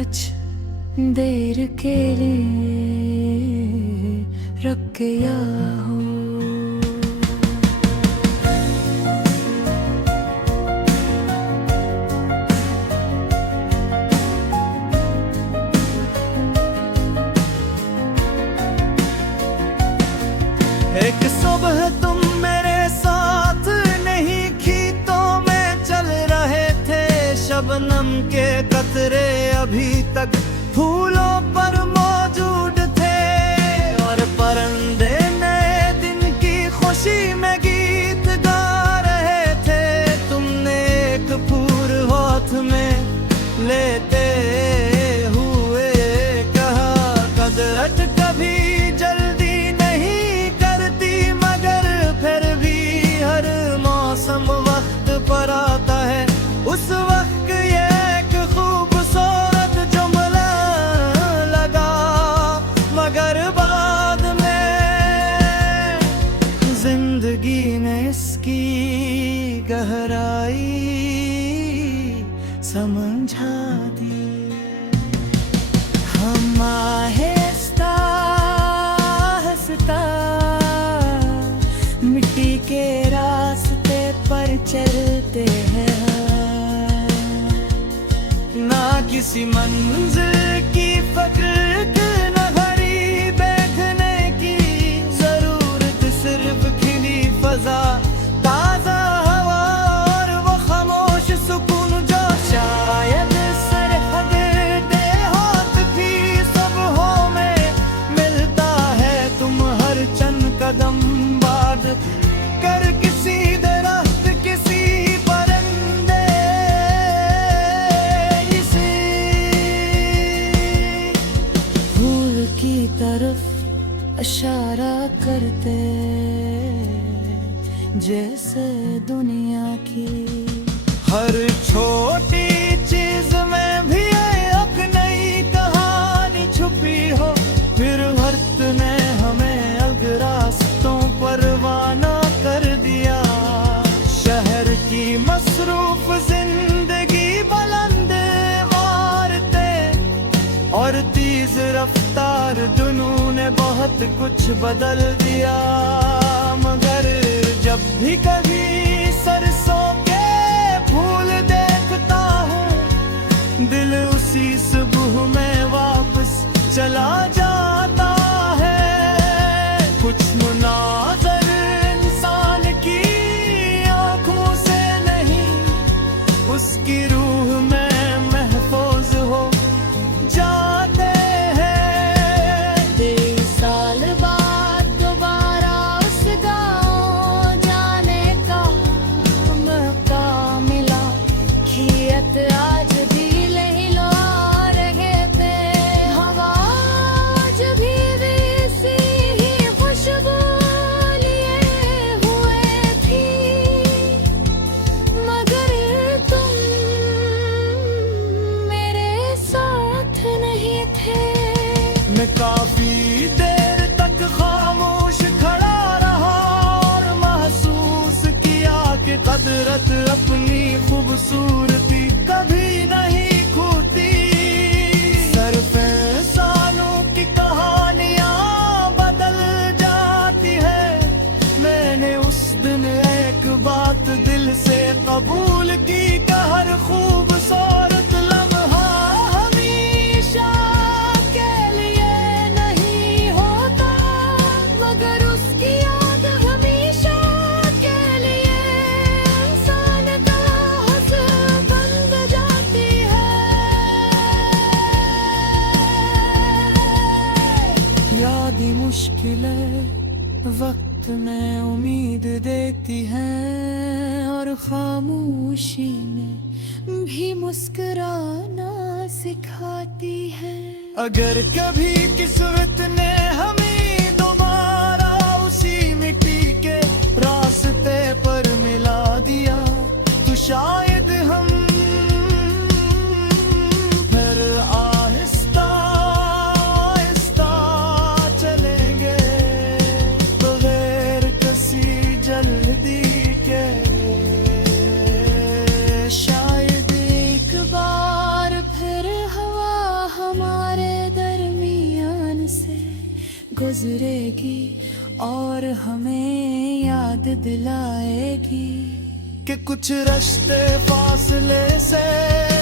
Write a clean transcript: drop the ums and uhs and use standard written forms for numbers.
कुछ देर के लिए रुक गया हो। एक सुबह तुम मेरे साथ नहीं खींतों में चल रहे थे, शबनम के कतरे अभी तक फूलों पर मौजूद थे, और परिंदे नए दिन की खुशी में गीत गा रहे थे। तुमने एक फूल हाथ में लेते हुए कहा, कदरत कभी जल्दी नहीं करती, मगर फिर भी हर मौसम वक्त पर आता है। उस वक्त ये एक खूबसूरत जुमला लगा, मगर बाद में जिंदगी ने इसकी गहराई समझा दी। हम आहिस्ता आहिस्ता मिट्टी के रास्ते पर चलते हैं, ना किसी मंजिल की फिक्र न घड़ी बैठने की जरूरत, सिर्फ खिली फजा, ताजा हवा और वो खामोश सुकून जो शायद सरहद देहात भी सुबहों में मिलता है। तुम हर चंद कदम बाद कर किसी दरख्त, किसी परिंदे से फूल की तरफ इशारा करते, जैसे दुनिया की हर छोटी चीज में भी एक नई कहानी छुपी हो। फिर वक्त ने हमें अलग रास्तों पर रवाना कर दिया। शहर की मसरूफ जिंदगी बुलंद इमारते और तेज रफ्तार जुनून ने बहुत कुछ बदल दिया, मगर जब भी कभी सरसों के फूल देखता हूँ, दिल उसी सुबह में वापस चला जाता है। कुछ मुनाज़र इंसान की आंखों से नहीं, उसकी रूह में महफूज हो जाते हैं। 23 साल बाद दोबारा उस गाँव जाने का मौका मिला, खियत आज भी लहला रहे थे, हवा आज भी वैसी ही खुशबू लिए हुए थी, मगर तुम मेरे साथ नहीं थे। मैं काफी देर तक खामोश खड़ा रहा और महसूस किया कि कदरत अपनी खूबसूरती कभी नहीं खोती। सरफे सालों की कहानियां बदल जाती है। मैंने उस दिन एक बात दिल से कबूल की कि हर खूबसूरत लम्हा हमेशा के लिए नहीं होता, मगर उसकी याद हमेशा के लिए इंसान का हौसला बन जाती है। यादें मुश्किलें वक्त में उम्मीद देती हैं, और खामोशी में भी मुस्कुराना सिखाती है। अगर कभी किस्मत ने हमें दोबारा उसी मिट्टी के रास्ते पर मिला दिया, तो शायद हम फिर आहिस्ता आहिस्ता चलेंगे, बगैर किसी जल्दी के। शायद एक बार फिर हवा गुजरेगी और हमें याद दिलाएगी कि कुछ रास्ते फासले से